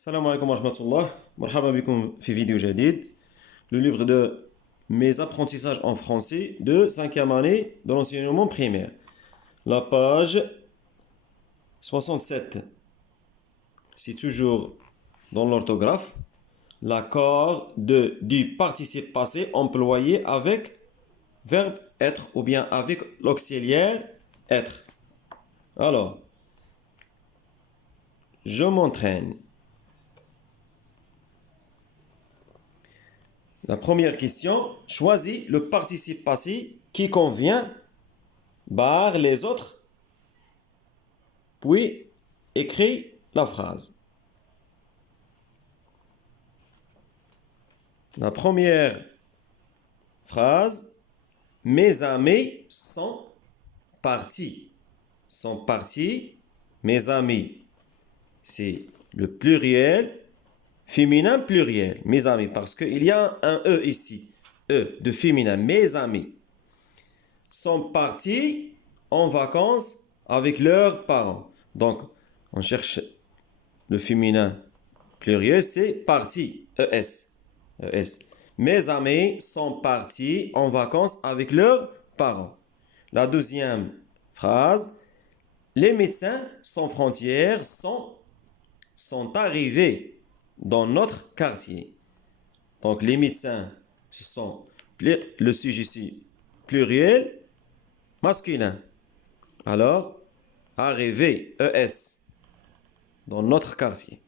Salam alaikum wa rahmatullah. Marhaba bikoum fi vidéo jadid. Le livre de mes apprentissages en français de 5e année de l'enseignement primaire. La page 67. C'est toujours dans l'orthographe. L'accord du participe passé employé avec verbe être ou bien avec l'auxiliaire être. Alors, je m'entraîne. La première question, choisis le participe passé qui convient, barre les autres, puis écris la phrase. La première phrase, mes amis sont partis. Sont partis, mes amis. C'est le pluriel. Féminin pluriel, mes amis, parce qu'il y a un E ici. E de féminin, mes amis. Sont partis en vacances avec leurs parents. Donc, on cherche le féminin pluriel, c'est parti, ES. ES. Mes amis sont partis en vacances avec leurs parents. La deuxième phrase, les médecins sans frontières sont arrivés dans notre quartier. Donc les médecins, ce sont le sujet ici pluriel masculin. Alors, arrivé, ES, dans notre quartier.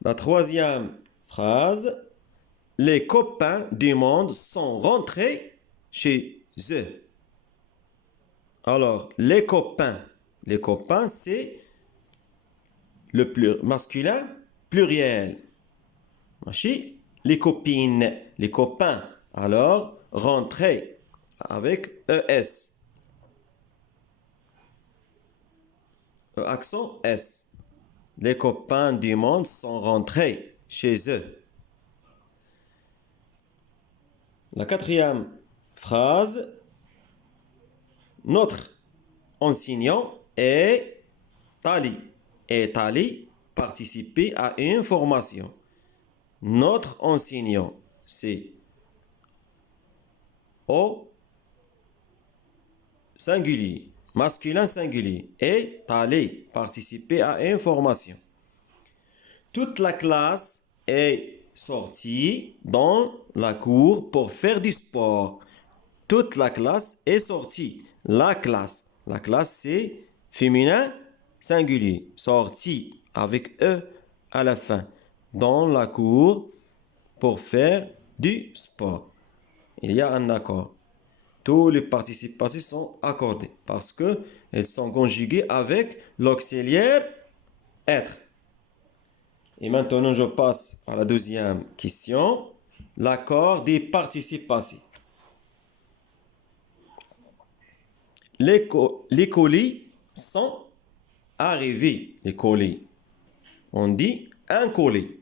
La troisième phrase, les copains du monde sont rentrés chez eux. Alors, les copains c'est le masculin pluriel. Les copines, les copains. Alors, rentrer avec ES. Accent S. Les copains du monde sont rentrés chez eux. La quatrième phrase. Notre enseignant est allé participer à une formation. Notre enseignant, c'est au singulier, masculin singulier, est allé participer à une formation. Toute la classe est sortie dans la cour pour faire du sport. Toute la classe est sortie. La classe c'est féminin singulier, sortie avec E à la fin, dans la cour pour faire du sport. Il y a un accord. Tous les participes passés sont accordés parce qu'ils sont conjugués avec l'auxiliaire être. Et maintenant, je passe à la deuxième question. L'accord des participes passés. Les colis sont arrivés. Les colis. On dit un colis.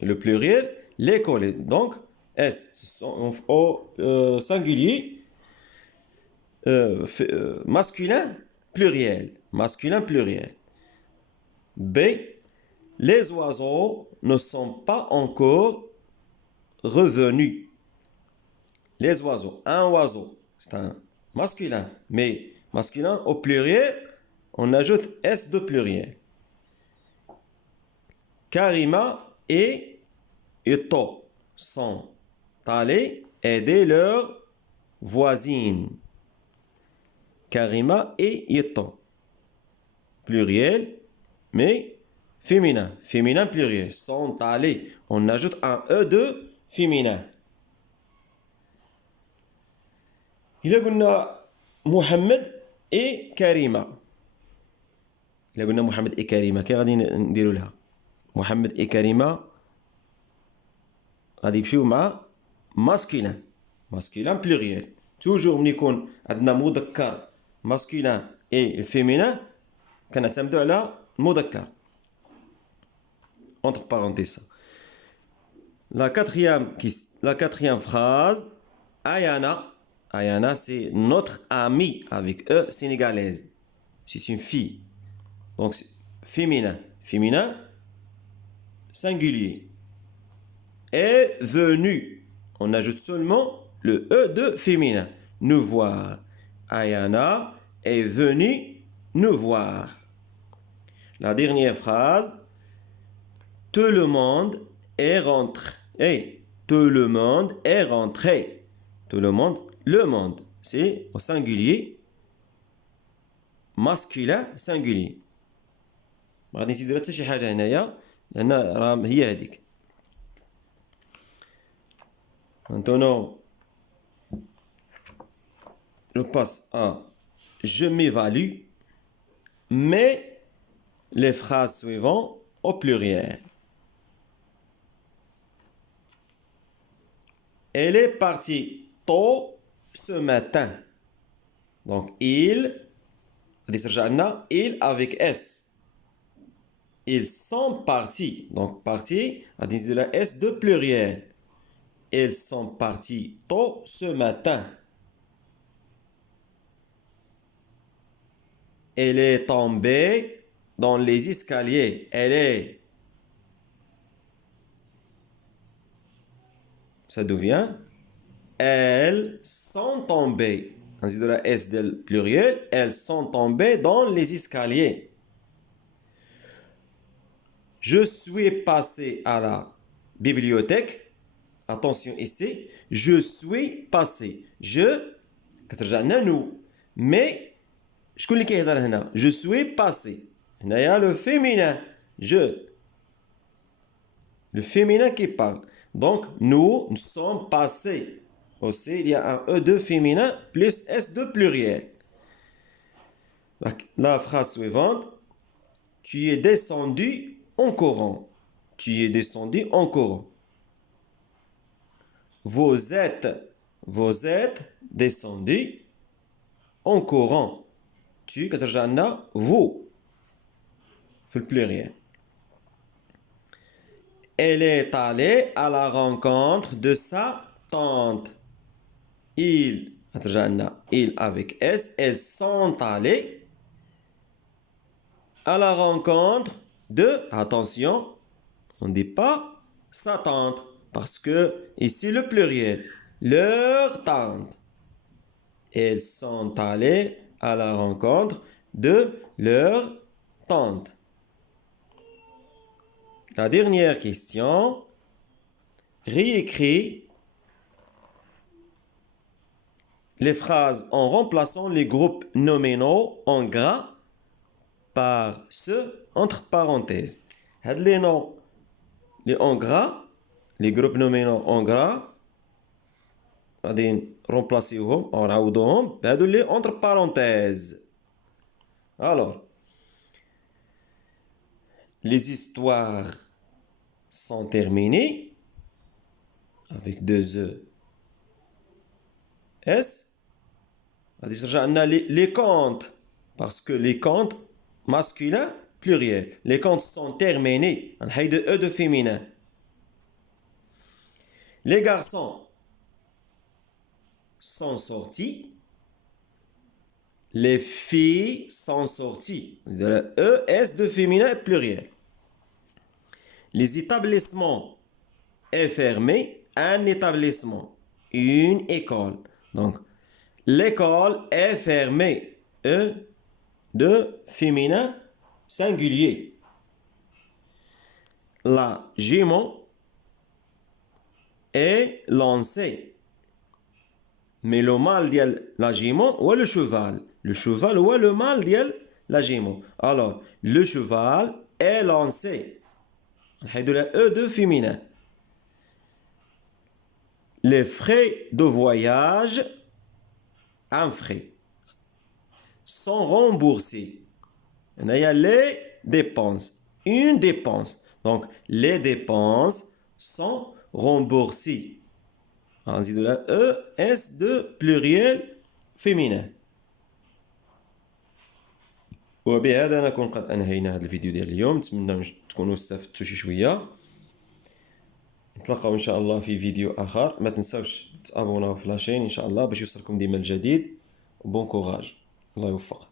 Et le pluriel, les colis. Donc, S sont au singulier, masculin pluriel. Masculin pluriel. B. Les oiseaux ne sont pas encore revenus. Les oiseaux. Un oiseau. C'est un masculin. Mais masculin au pluriel, on ajoute S de pluriel. Karima et Ito sont allés aider leurs voisines. Karima et Ito. Pluriel, mais féminin. Féminin pluriel. Sont allés. On ajoute un E de féminin. إذا قلنا محمد et كريمة. إذا قلنا محمد et كريمة كي غادي نديرو لها؟ محمد et كريمة غادي يمشيو مع ماسكيلان. ماسكيلان بلوريال. توجور ملي يكون عندنا مذكر ماسكيلان et féminin كنعتمدو على المذكر. Entre parenthèses. La quatrième phrase. Ayana, c'est notre amie avec E sénégalaise. C'est une fille. Donc, c'est féminin. Féminin, singulier. Est venu. On ajoute seulement le E de féminin. Nous voir. Ayana est venue nous voir. La dernière phrase. Tout le monde est rentré. Hey, tout le monde est rentré. Tout le monde, c'est au singulier. Masculin singulier. غادي نزيدو حتى شي حاجه هنايا لان راه هي هذيك. Maintenant, je passe à je m'évalue, mais les phrases suivantes au pluriel. Elle est partie tôt ce matin. Donc, il avec S. Ils sont partis. Donc, partis, on dit de la S de pluriel. Ils sont partis tôt ce matin. Elle est tombée dans les escaliers. Ça devient elles sont tombées. On dit de la S de pluriel. Elles sont tombées dans les escaliers. Je suis passé à la bibliothèque. Attention ici, je suis passé. Je, nous. Mais, je suis passé. Il y a le féminin. Je. Le féminin qui parle. Donc, nous sommes passés. Aussi, il y a un E de féminin plus S de pluriel. La phrase suivante. Tu es descendu en courant. Tu es descendu en courant. Vous êtes descendu en courant. Tu, vous. Fait le pluriel. Elle est allée à la rencontre de sa tante. Il avec S. Elles sont allées à la rencontre de, attention, on ne dit pas sa tante. Parce que ici le pluriel, leur tante. Elles sont allées à la rencontre de leur tante. La dernière question. Réécris les phrases en remplaçant les groupes nominaux en gras par ceux entre parenthèses. Les noms, les en gras. Les groupes nominaux en gras, غادي نرومبلاسيوهم أو نعوضوهم بهادو اللي entre parenthèses. Alors, les histoires sont terminées avec deux E. S. غادي ترجع لنا les contes parce que les contes masculins pluriel. Les contes sont terminés. نحيد E de féminin. Les garçons sont sortis. Les filles sont sorties. E, S de féminin pluriel. Les établissements est fermé. Un établissement. Une école. Donc, l'école est fermée. E de féminin singulier. La jument est lancé. Mais le mâle de la jument ou le cheval. Le cheval ou le mâle de la jument. Alors, le cheval est lancé. de la E de féminin. Les frais de voyage, un frais, sont remboursés. Il y a les dépenses. Une dépense. Donc, les dépenses sont remboursées. Ainsi de la E, S de pluriel féminin. وبهذا نكون قد أنهينا هذا الفيديو ديال اليوم. نتمنى تكونوا استفدتوا شي شوية. نتلاقاو إن شاء الله في فيديو آخر. ما تنساوش تابوناو في لاشين إن شاء الله باش يوصلكم ديما الجديد. بون كوراج. الله يوفق.